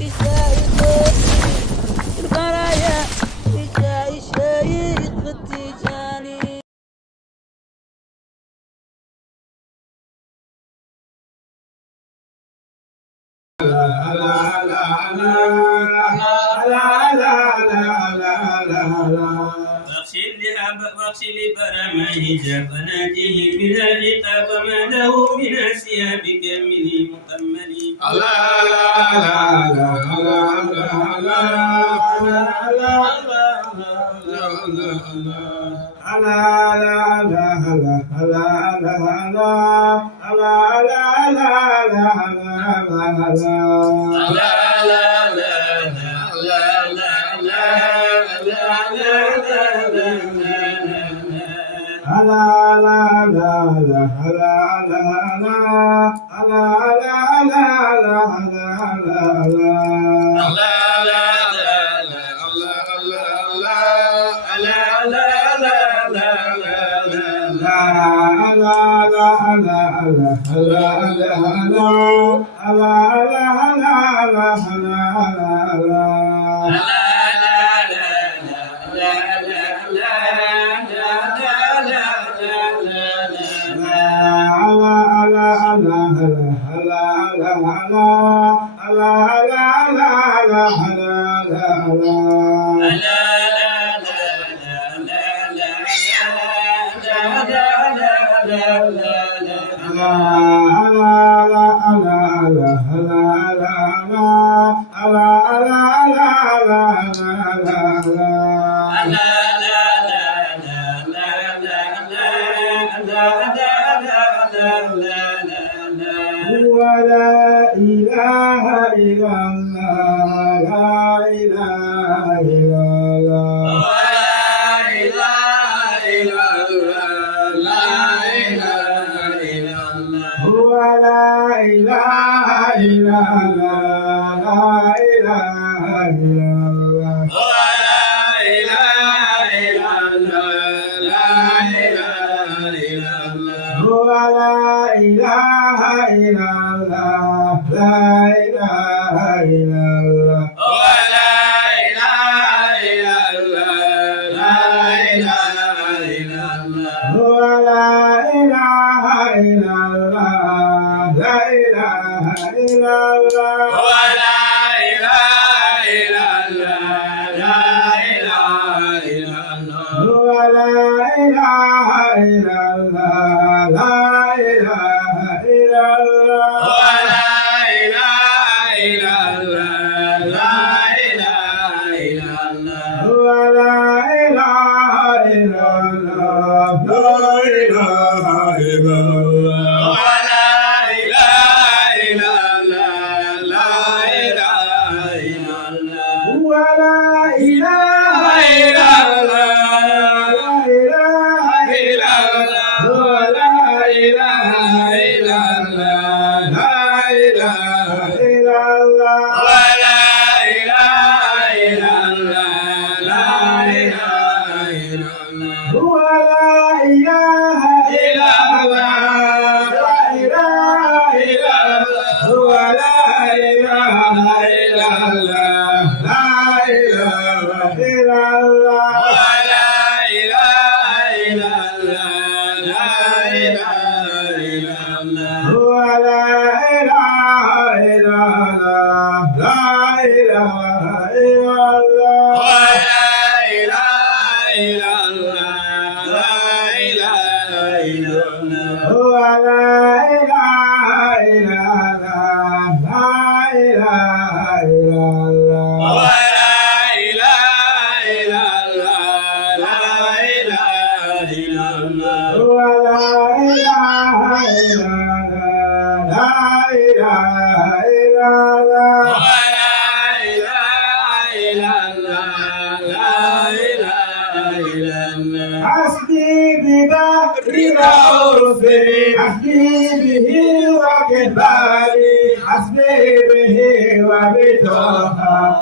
الشايخ البرايا الشايخ التجاني. واغسل برمائج فناجه من العقاب ما له من اسياب كامل مكمل.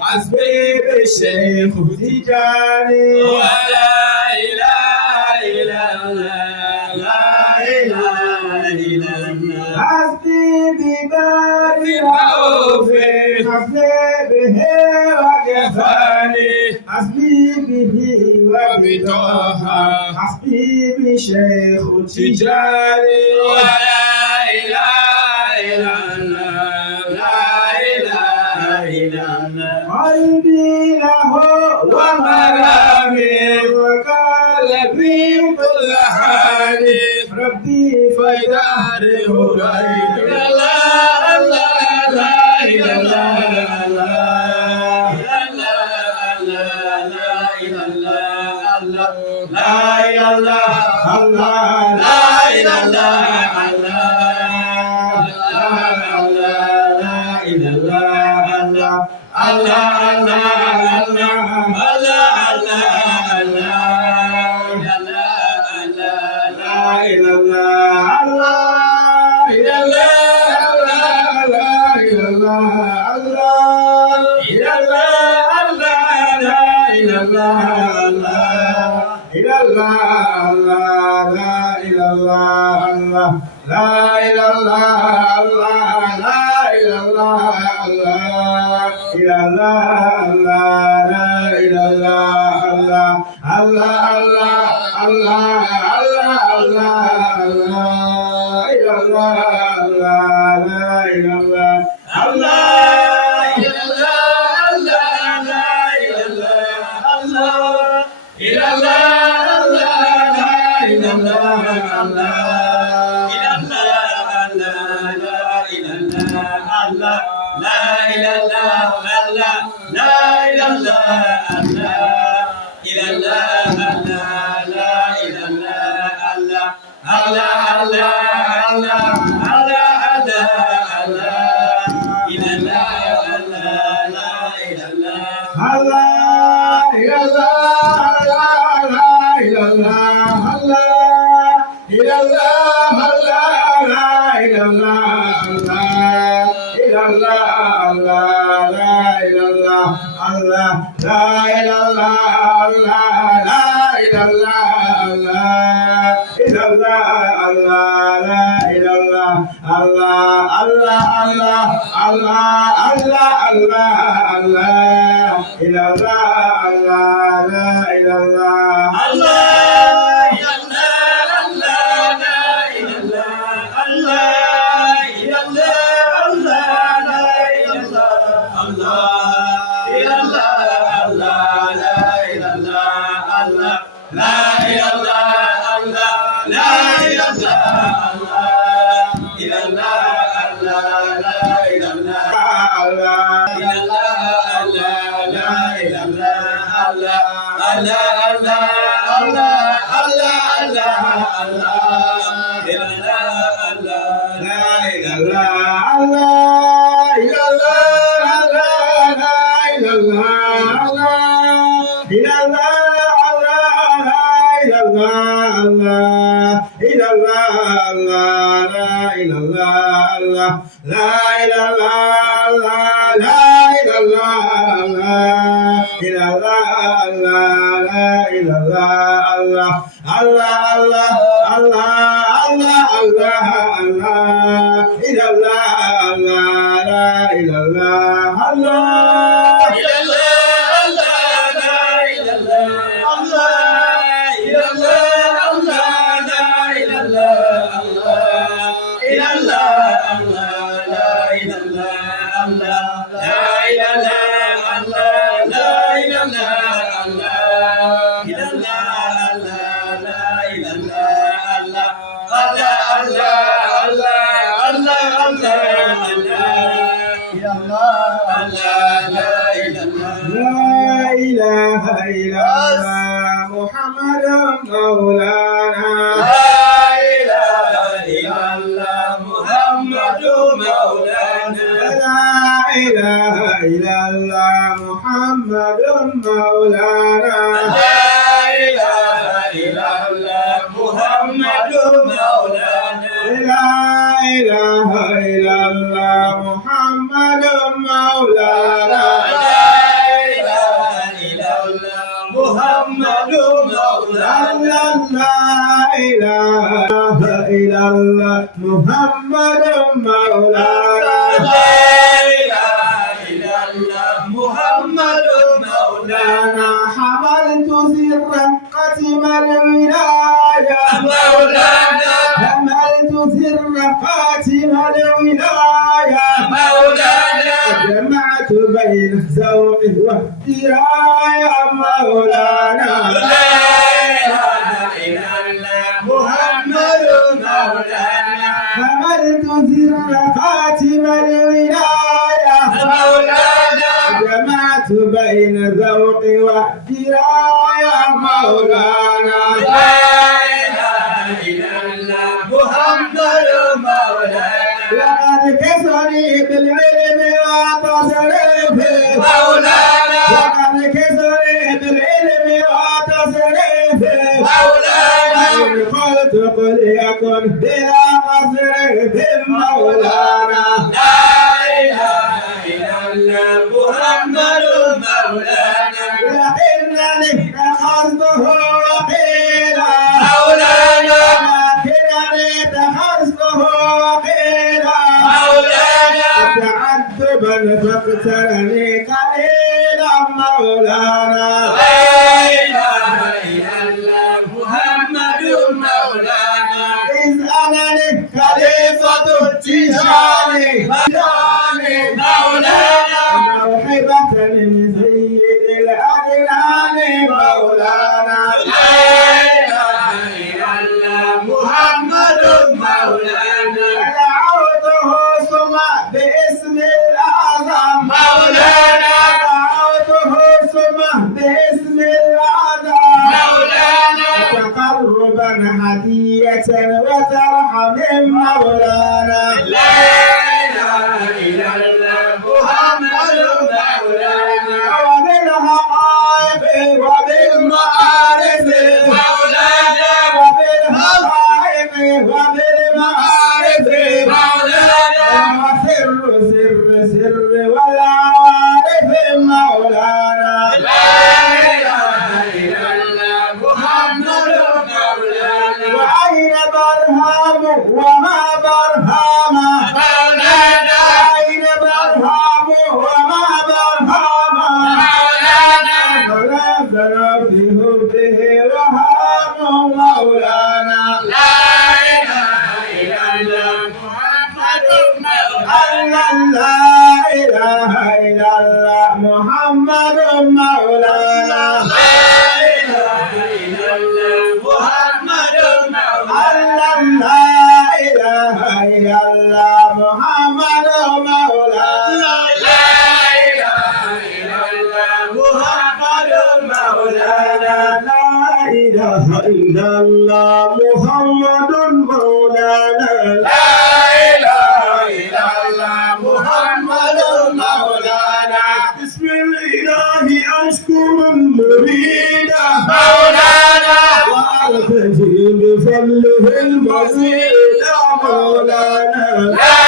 حسبي بالشيخ تجاني ولا إله إلا الله لا إله إلا الله حسبي بباب العوف حسبي به وكفاني حسبي به وبطه حسبي بشيخ تجاري ولا إله إلا الله لا إله إلا الله قلبي له ومرامي وقلبي كل حال ربي فيداره غير الله الله لا إله إلا الله لا إله إلا مولانا حملت سر قسم الولاية مولانا حملت سر قاسم الولاية مولانا جمعت بين الذوق والدراية مولانا لا إله إلا الله محمد مولانا حملت سر قاسم الولاية مولانا جمعت بين الذوق والدراية مولانا لا إله إلا الله محمد مولانا لقد كسري بالعلم وتصريفه مولانا لقد كسري بالعلم وتصريفه مولانا قلت قل يكن بلا تصريف مولانا لا إله إلا الله محمد مولانا لكنني اتخذته وقيلا مولانا لكنني اتخذته وقيلا مولانا تعذبا فاقترني قليلا مولانا لا إله إلا الله محمد مولانا إذ أنني خليفة التجاري مولانا موهبة من سيد الأدنان مولانا لا إله إلا الله محمد مولانا دعوته ثم باسم الأعظم مولانا دعوته ثم باسم الأعظم مولانا تقربا هدية وترحم مولانا لا إله إلا الله محمد مولانا وبالحقائق وبالمعارف مولانا وبالحقائق وبالمعارف مولانا وسر سر سر والعوارف مولانا لا إله إلا الله محمد مولانا وأين برهام وما برهام مولانا أين برهام وما برهام مولانا ولا في حبه وهام مولانا لا إله إلا الله محمد مولانا لا إله إلا الله محمد مولانا لا إله إلا الله محمد مولانا لا إله إلا الله محمد مولانا لا إله إلا الله محمد مولانا لا إله إلا الله محمد مولانا لا إله إلا الله محمد مولانا بسم الإله أشكر المريد مولانا وأرتجي بفضله المزيد مولانا لا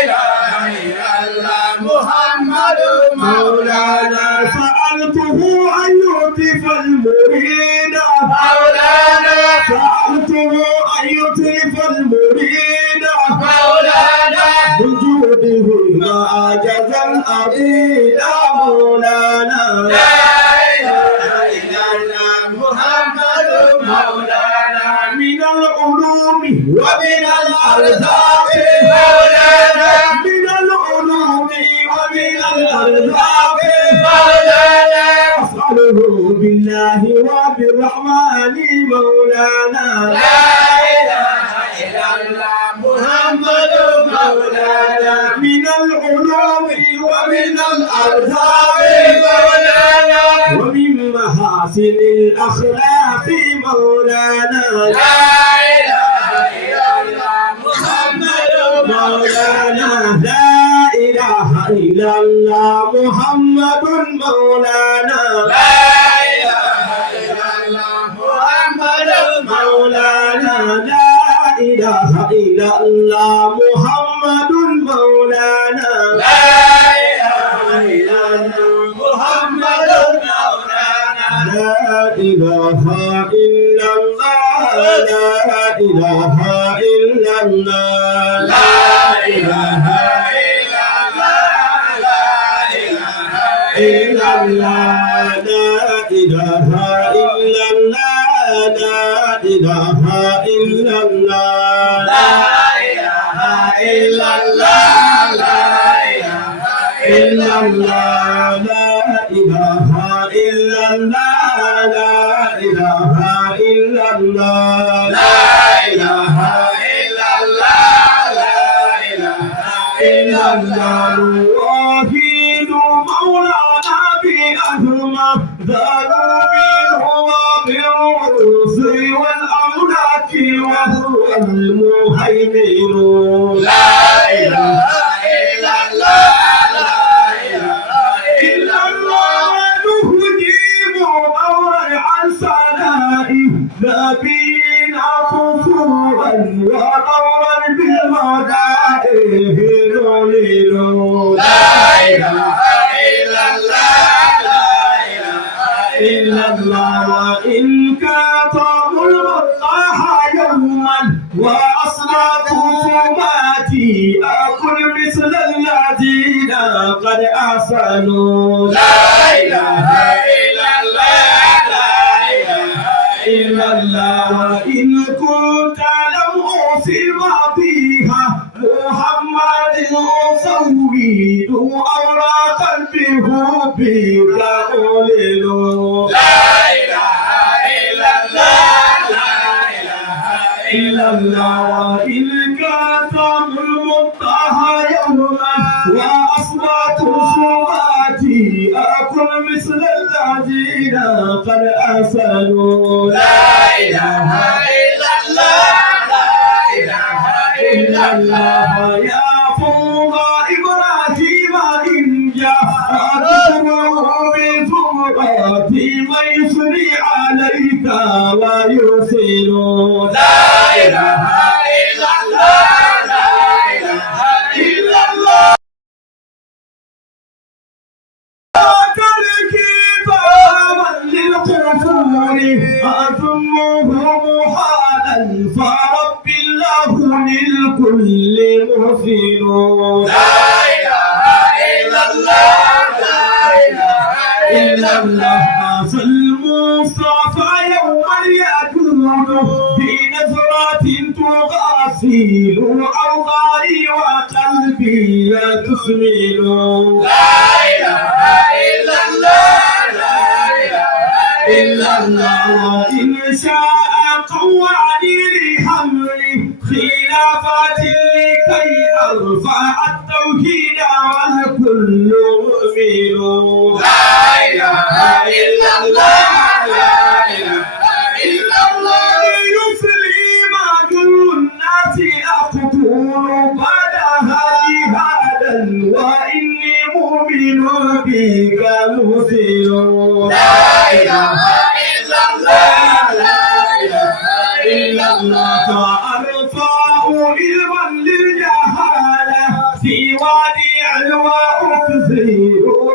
إله إلا الله محمد مولانا سألته أن يطيف المريد مولانا سألته أن يطيف المريد مولانا بجوده ما أعجز الأبيد مولانا لا إله إلا الله محمد مولانا من العلوم ومن الأرزاق مولانا من العلوم ومن الأرزاق مولانا أسأله بالله وبالرحمن مولانا لا إله إلا الله محمد مولانا من العلوم ومن الأرزاق مولانا ومن محاسن الأخلاق مولانا لا إله إلا الله محمد مولانا لا إله إلا الله محمد مولانا لا إله إلا الله محمد مولانا لا إله إلا الله محمد مولانا لا إله إلا الله محمد مولانا لا إله إلا الله لا إله إلا الله لا إله إلا الله لا إله إلا الله لا إله إلا الله لا إله إلا الله لا إله إلا الله لا إله إلا الله لا إله إلا الله لا إله إلا الله لا إله إلا الله لا إله إلا الله الوحيد مولانا بأهمه ذنوبي هو بالرسل والأملاك وهو المهيمن لا إله إلا الله لا إله إلا الله نهجم أورا عن سنائه نبينا كفورا وأورا بالمدائه نعلن لا إله إلا الله لا إله إلا الله وإن كتب المطاح يوما وأصلت ثماتي أكل مثل الذين قد أحسنوا لا إله إلا الله لا إله إلا الله وإن كنت لم أصب بها محمد أصويد أوراق بحبك أولد لا إله إلا الله لا إله إلا الله وإن كتب المطهى يوما وأصبحت صباتي أكن مثل الذين قد أحسنوا لا إله إلا الله لا إله إلا الله يا فوق إبراهيم إن جاءته بثمرات من يثني عليك ويرسل لا إله إلا الله لا إله إلا الله كتابا للكفور أتمه محالا فرب الله للكل محسن لا إله إلا الله لا إله إلا الله المصطفى يوما يجود بنظرات تغسل أوغاري وقلبي تسمن لا إله إلا الله لا إله إلا الله وإن شاء قواني لحملي خلافات لكي أرفع التوحيد والكل مؤمن لا إله إلا الله لا إله إلا الله يسلم كل الناس أقتول بعدها جهادا وإني مؤمن بك مسلم لا إله إلا الله لا إله إلا الله فأرفع علما للجهالة في وادي وأكثر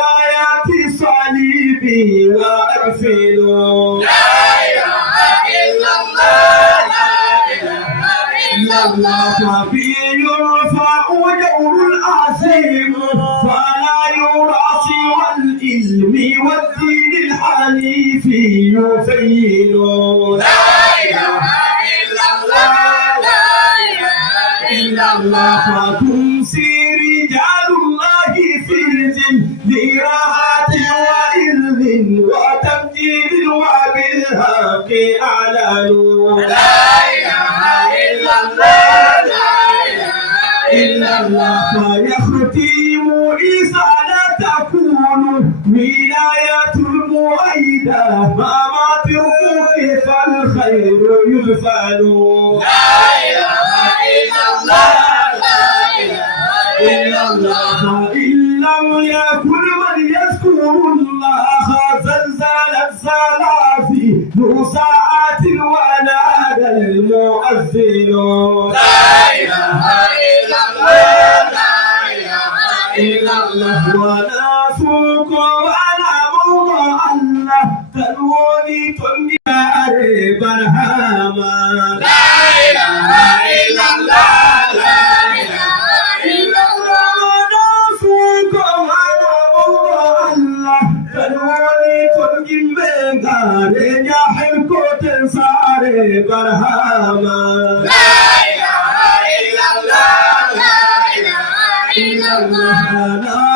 رايات صليبي وأرسل لا إله إلا الله لا إله إلا الله ففي يرفع جور العظيم فلا يرى سوى العلم والدين الحنيف يزين لا إله إلا الله لا إله إلا الله فتمسي رجال الله في ذراعات وإذن وتمجيد وبالحق أعلنوا لا إله إلا الله لا إله إلا الله فيختم عيسى لا تكون ولاية المؤيدة ممات الروح فالخير يدفن لا إله إلا الله لا إله إلا الله إن لم يكن من يذكر الله زلزلت زلازل ساعات ونادى المؤذن لا إله إلا الله لا إله إلا الله ولا فوق ولا موضع الله تنوني تنجي برهاما لا إله إلا الله لا إله إلا الله ولا فوق ولا موضع الله रे जाहिल को सारे बरहमा ला इलाहा इल्लल्लाह ला इलाहा इल्लल्लाह ला